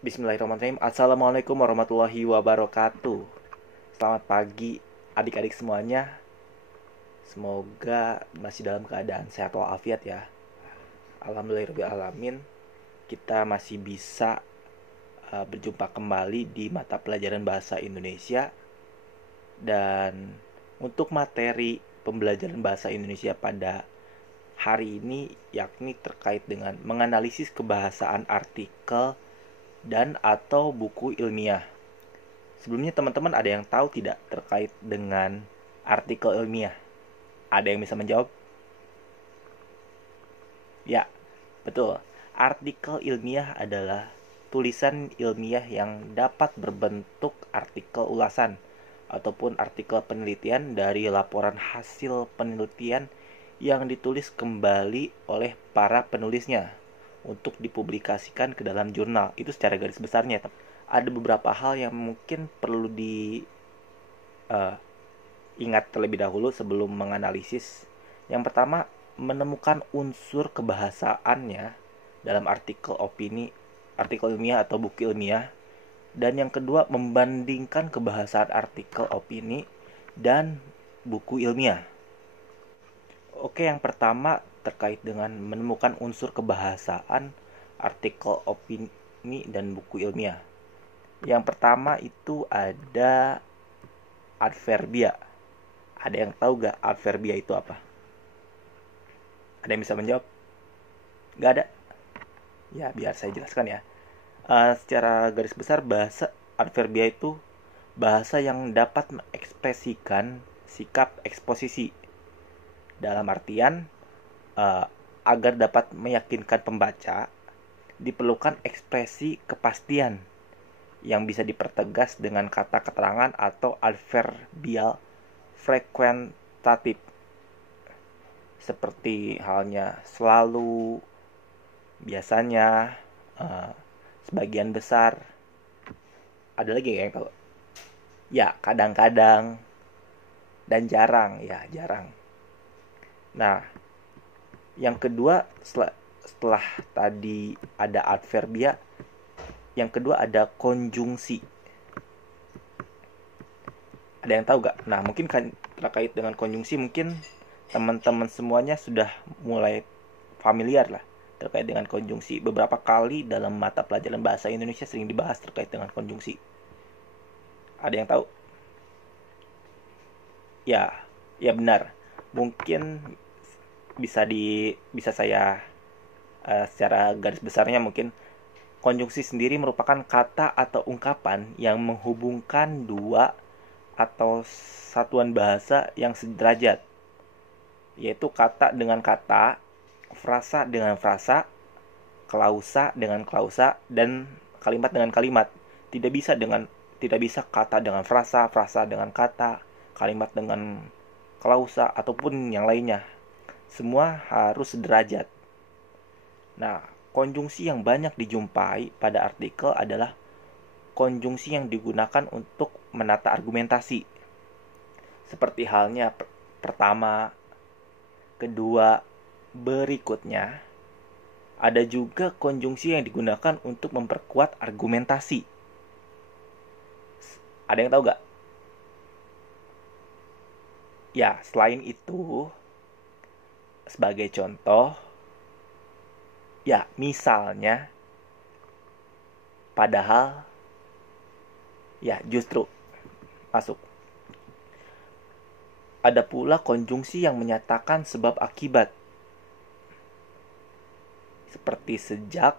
Bismillahirrahmanirrahim. Assalamualaikum warahmatullahi wabarakatuh. Selamat pagi adik-adik semuanya. Semoga masih dalam keadaan sehat walafiat ya. Alhamdulillahirrahmanirrahim. Kita masih bisa berjumpa kembali di mata pelajaran bahasa Indonesia. Dan untuk materi pembelajaran bahasa Indonesia pada hari ini yakni terkait dengan menganalisis kebahasaan artikel dan atau buku ilmiah. Sebelumnya teman-teman ada yang tahu tidak terkait dengan artikel ilmiah? Ada yang bisa menjawab? Ya, betul. Artikel ilmiah adalah tulisan ilmiah yang dapat berbentuk artikel ulasan ataupun artikel penelitian dari laporan hasil penelitian yang ditulis kembali oleh para penulisnya untuk dipublikasikan ke dalam jurnal. Itu secara garis besarnya. Ada beberapa hal yang mungkin perlu diingat terlebih dahulu sebelum menganalisis. Yang pertama, menemukan unsur kebahasaannya dalam artikel opini, artikel ilmiah atau buku ilmiah. Dan yang kedua, membandingkan kebahasaan artikel opini dan buku ilmiah. Oke, yang pertama terkait dengan menemukan unsur kebahasaan artikel opini dan buku ilmiah. Yang pertama itu ada adverbia. Ada yang tahu gak adverbia itu apa? Ada yang bisa menjawab? Gak ada? Ya, biar saya jelaskan ya. Secara garis besar, bahasa adverbia itu bahasa yang dapat mengekspresikan sikap eksposisi. Dalam artian, agar dapat meyakinkan pembaca, diperlukan ekspresi kepastian yang bisa dipertegas dengan kata keterangan atau adverbial frekuentatif. Seperti halnya selalu, biasanya, sebagian besar. Ada lagi yang tahu? Ya, kadang-kadang, dan jarang. Ya, jarang. Nah, yang kedua setelah tadi ada adverbia, yang kedua ada konjungsi. Ada yang tahu gak? Nah, mungkin kan terkait dengan konjungsi mungkin teman-teman semuanya sudah mulai familiar lah terkait dengan konjungsi. Beberapa kali dalam mata pelajaran bahasa Indonesia sering dibahas terkait dengan konjungsi. Ada yang tahu? Ya benar. Mungkin bisa saya secara garis besarnya mungkin konjungsi sendiri merupakan kata atau ungkapan yang menghubungkan dua atau satuan bahasa yang sederajat, yaitu kata dengan kata, frasa dengan frasa, klausa dengan klausa, dan kalimat dengan kalimat. Tidak bisa kata dengan frasa, frasa dengan kata, kalimat dengan klausa ataupun yang lainnya. Semua harus sederajat. Nah, konjungsi yang banyak dijumpai pada artikel adalah konjungsi yang digunakan untuk menata argumentasi. Seperti halnya pertama, kedua, berikutnya. Ada juga konjungsi yang digunakan untuk memperkuat argumentasi. Ada yang tahu gak? Ya, selain itu, sebagai contoh, ya misalnya, padahal, ya justru, masuk. Ada pula konjungsi yang menyatakan sebab akibat, seperti sejak,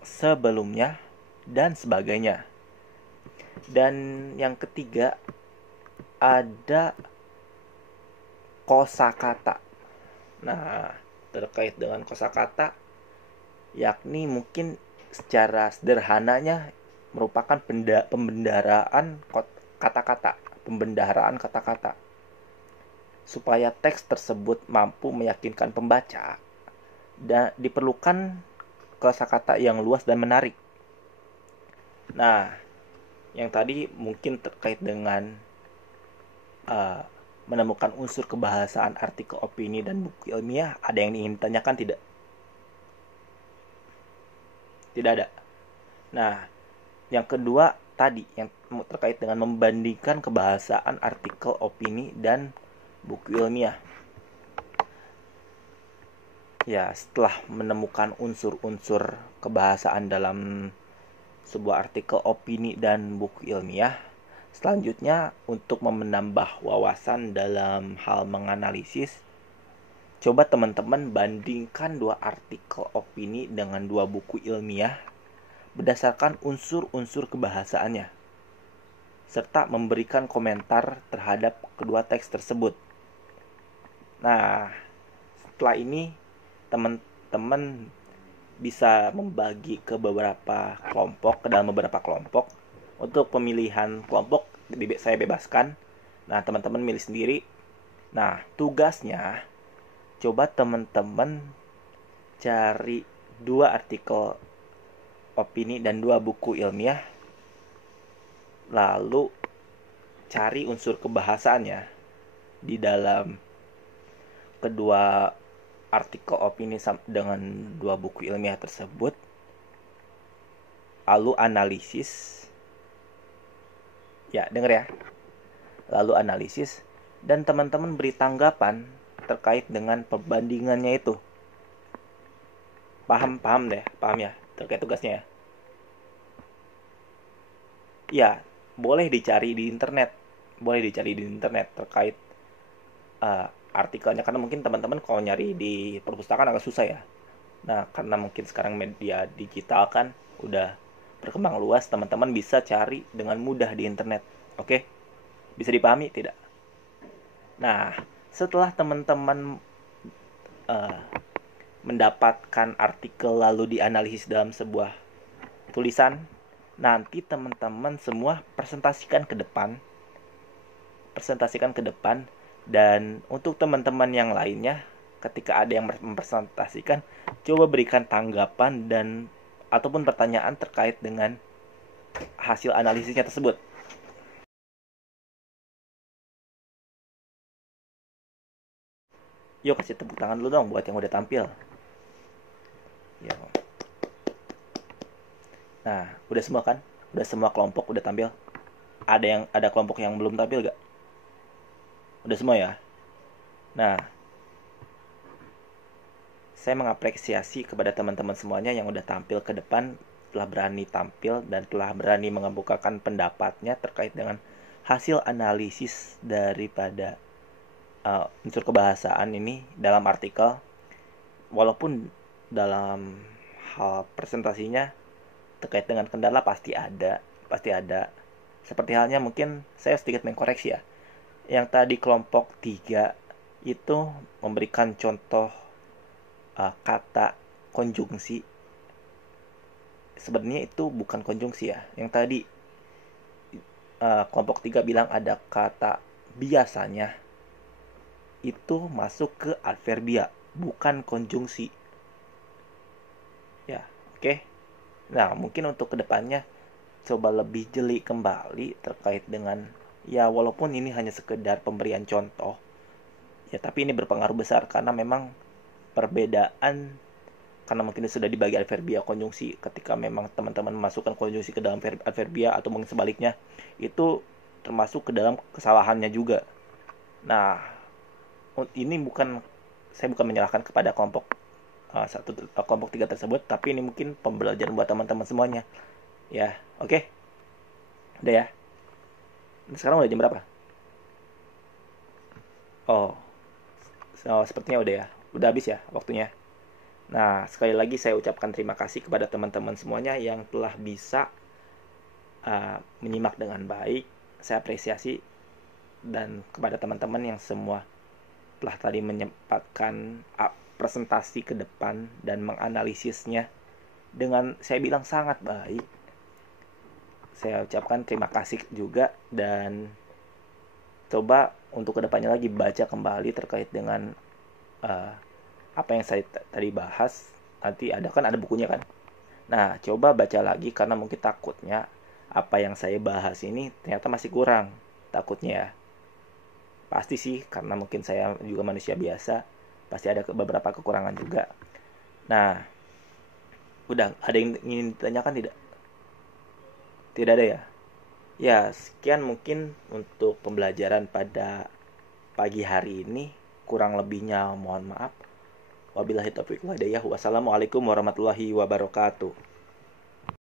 sebelumnya, dan sebagainya. Dan yang ketiga, ada kosakata. Nah, terkait dengan kosakata, yakni mungkin secara sederhananya merupakan pembendaharaan kata-kata. Supaya teks tersebut mampu meyakinkan pembaca, dan diperlukan kosakata yang luas dan menarik. Nah, yang tadi mungkin terkait dengan menemukan unsur kebahasaan artikel opini dan buku ilmiah. Ada yang ingin ditanyakan tidak? Tidak ada. Nah, Yang kedua tadi yang terkait dengan membandingkan kebahasaan artikel opini dan buku ilmiah. Ya, setelah menemukan unsur-unsur kebahasaan dalam sebuah artikel opini dan buku ilmiah, selanjutnya untuk menambah wawasan dalam hal menganalisis, coba teman-teman bandingkan dua artikel opini dengan dua buku ilmiah berdasarkan unsur-unsur kebahasaannya, serta memberikan komentar terhadap kedua teks tersebut. Nah, setelah ini teman-teman bisa membagi ke beberapa kelompok, ke dalam beberapa kelompok. Untuk pemilihan kelompok saya bebaskan. Nah, teman-teman milih sendiri. Nah, tugasnya coba teman-teman cari dua artikel opini dan dua buku ilmiah, lalu cari unsur kebahasaannya di dalam kedua artikel opini dengan dua buku ilmiah tersebut, lalu analisis. Ya, denger ya. Lalu analisis dan teman-teman beri tanggapan terkait dengan perbandingannya itu. Paham ya terkait tugasnya ya. Ya, boleh dicari di internet. Terkait artikelnya, karena mungkin teman-teman kalau nyari di perpustakaan agak susah ya. Nah, karena mungkin sekarang media digital kan udah berkembang luas, teman-teman bisa cari dengan mudah di internet. Oke? Bisa dipahami tidak? Nah, setelah teman-teman mendapatkan artikel lalu dianalisis dalam sebuah tulisan, nanti teman-teman semua presentasikan ke depan. Dan untuk teman-teman yang lainnya, ketika ada yang mempresentasikan, coba berikan tanggapan dan ataupun pertanyaan terkait dengan hasil analisisnya tersebut. Yuk, kasih tepuk tangan dulu dong buat yang udah tampil. Ya. Nah, udah semua kan? Udah semua kelompok udah tampil? Ada kelompok yang belum tampil gak? Udah semua ya? Nah, saya mengapresiasi kepada teman-teman semuanya yang udah tampil ke depan, telah berani tampil dan telah berani mengemukakan pendapatnya terkait dengan hasil analisis daripada unsur kebahasaan ini dalam artikel. Walaupun dalam hal presentasinya terkait dengan kendala pasti ada. Seperti halnya mungkin saya sedikit mengkoreksi ya. Yang tadi kelompok 3 itu memberikan contoh kata konjungsi. Sebenarnya itu bukan konjungsi ya. Yang tadi kelompok 3 bilang ada kata biasanya, itu masuk ke adverbia, bukan konjungsi. Ya, oke. Nah, mungkin untuk kedepannya coba lebih jeli kembali terkait dengan, ya walaupun ini hanya sekedar pemberian contoh, ya tapi ini berpengaruh besar karena memang perbedaan, karena mungkin sudah dibagi adverbia konjungsi. Ketika memang teman-teman memasukkan konjungsi ke dalam adverbia atau mungkin sebaliknya, itu termasuk ke dalam kesalahannya juga. Nah, ini saya bukan menyalahkan kepada kelompok kelompok 3 tersebut, tapi ini mungkin pembelajaran buat teman-teman semuanya. Ya, oke. Udah ya. Sekarang udah jam berapa? Oh, sepertinya udah ya. Udah habis ya waktunya. Nah, sekali lagi saya ucapkan terima kasih kepada teman-teman semuanya yang telah bisa menyimak dengan baik. Saya apresiasi. Dan kepada teman-teman yang semua telah tadi menyempatkan presentasi ke depan dan menganalisisnya dengan saya bilang sangat baik. Saya ucapkan terima kasih juga, dan coba untuk kedepannya lagi baca kembali terkait dengan apa yang saya tadi bahas. Nanti ada bukunya kan. Nah, coba baca lagi karena mungkin takutnya apa yang saya bahas ini ternyata masih kurang. Takutnya ya. Pasti sih, karena mungkin saya juga manusia biasa, pasti ada beberapa kekurangan juga. Nah, udah ada yang ingin ditanyakan tidak? Tidak ada ya? Ya, sekian mungkin untuk pembelajaran pada pagi hari ini. Kurang lebihnya mohon maaf. Wabillahi taufiq wal hidayah. Wassalamualaikum warahmatullahi wabarakatuh.